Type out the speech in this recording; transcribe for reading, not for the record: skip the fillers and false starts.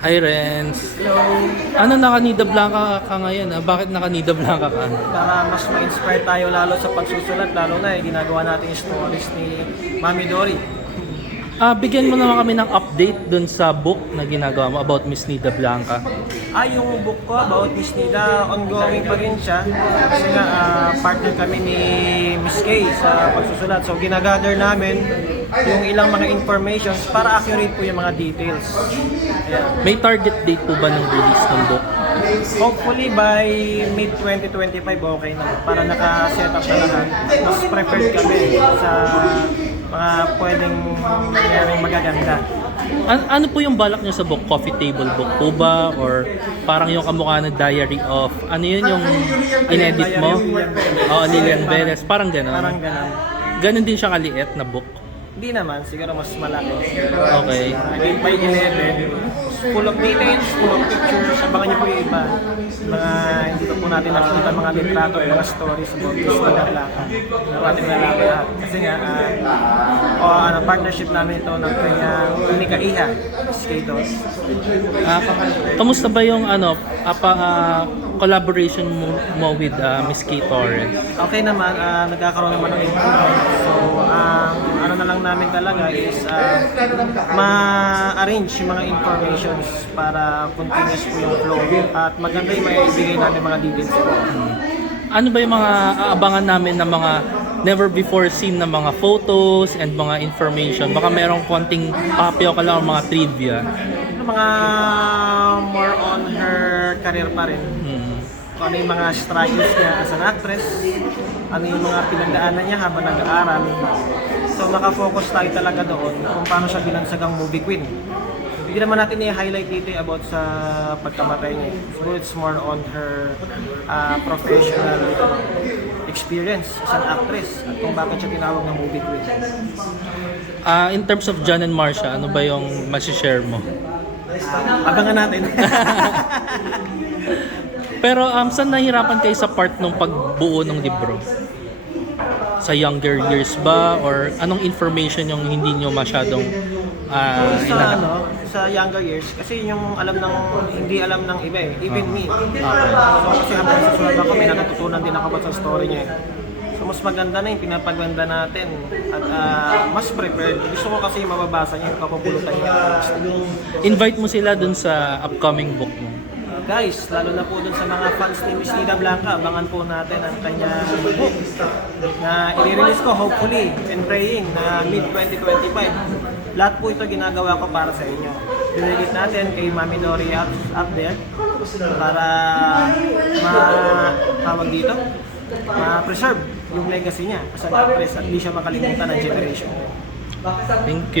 Hi, Renz. Hello. Ano, naka-Nida Blanca ka ngayon? Bakit naka-Nida Blanca ka? Para mas ma-inspire tayo lalo sa pagsusulat, lalo na ginagawa natin yung stories ni Mami Dory. Bigyan mo naman kami ng update dun sa book na ginagawa mo about Miss Nida Blanca. Yung book ko about Miss Nida, ongoing pa rin siya. Kasi nga, partner kami ni Miss Kay sa pagsusulat. So, ginagather namin yung ilang mga informations para accurate po yung mga details. Ayan. May target date po ba ng release ng book? Hopefully by mid-2025 okay na. Para naka-set up na lahat. Mas prepared kami sa mga pwedeng mangyaring magaganda. Ano po yung balak nyo sa book? Coffee table book po ba? Or parang yung kamukha ng Diary of... Ano yun yung inedit mo? Oo, Lilian Velez. Parang gano'n. Parang ganun. Ganon din siya kaliit na book. Hindi naman, siguro mas malaki. Okay. 8 by 11. Full of details, full of pictures. Abangan niyo po yung iba. Mga hindi pa po natin nakikita mga litrato, mga stories about this Nida Blanca. Natin na lang lahat. Kasi nga, partnership namin ito ng kanyang Unika Iha, Skatos. Kamusta ba yung collaboration mo with Miss Kay Torres? Okay naman, nagkakaroon naman ng improvement. So, ano na lang namin talaga is ma-arrange yung mga informations para continuous po yung flow at maganda yung maibigay namin mga details. Ano ba yung mga aabangan namin na mga never before seen na mga photos and mga information? Baka merong konting papyo ka lang o mga trivia. Mga more on her career pa rin. Kung ano yung mga struggles niya as an actress, ano yung mga pinagdaanan niya habang nag-aaral. So nakafocus tayo talaga doon kung paano siya binansagang movie queen. Hindi naman natin i-highlight dito about sa pagkamatay niya. So it's more on her professional experience as an actress at kung bakit siya tinawag ng movie queen. In terms of John and Marcia, ano ba yung masishare mo? Abangan natin. Pero saan nahirapan kayo sa part ng pagbuo ng libro? Sa younger years ba? Or anong information yung hindi nyo masyadong sa younger years, kasi yung hindi alam ng iba eh, even me. So kasi habang nasusulat ako, may natututunan din ako about sa story niya eh. So mas maganda na yung pinapaganda natin at mas prepared. Gusto ko kasi mababasa niya yung kapapulutan niya. Invite mo sila dun sa upcoming book mo. Guys, lalo na po dun sa mga fans ni Miss Nida Blanca, abangan po natin ang kanya book na i-release ko hopefully and praying na mid-2025. Lahat po ito ginagawa ko para sa inyo. Dinigit natin kay Mami Dory up there para ma-preserve yung legacy niya as an actress at hindi siya makalimutan ng generation. Thank you.